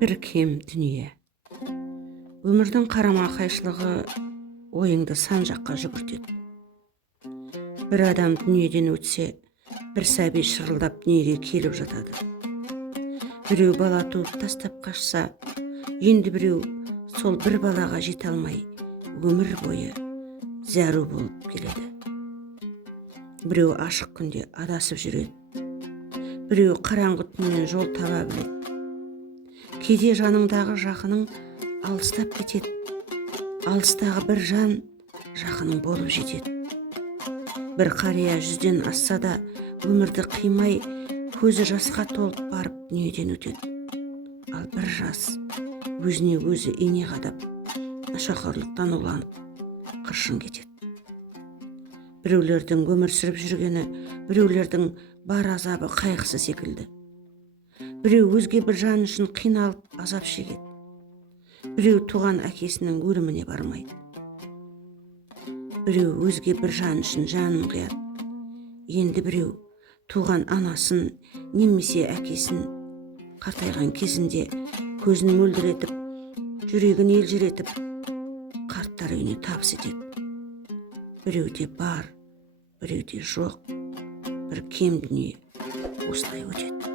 бір кем дүние. Өмірдің қарама қайшылығы ойыңды сан жаққа жүгіртеді. Бір адам дүниеден өтсе, бір сәби шырылдап дүниеге келіп жатады. Біреу бала туып тастап қашса, енді біреу сол бір балаға жете алмай, өмір бойы зәру болып келеді. Біреу ашық күнде адасып жүреді. Біреу қараңғы түннен жол таба біледі. Кейде жаныңдағы жақының алыстап кетеді. Алыстағы бір жан жақының болып жетеді. Бір қария 100-ден асса да өмірді қимай, көзі жасқа толып барып дүниеден өтеді. Ал бір жас өзіне өзі ине қадап, нашақорлықтан уланып, қыршын кетеді. Біреулердің өмір сүріп жүргені, біреулердің бар азабы қайғысы секілді. Біреу өзге бір жан үшін қиналып азап шегеді. Біреу туған әкесінің өліміне бармайды. Біреу өзге бір жан үшін жанын қияды. Енді біреу туған анасын немесе әкесін қартайған кезінде көзін мөлдіретіп, жүрегін елжіретіп, қарттар үйіне табыс етеді. Біреуде бар, біреуде жоқ, бір кем дүние осылай өтеді.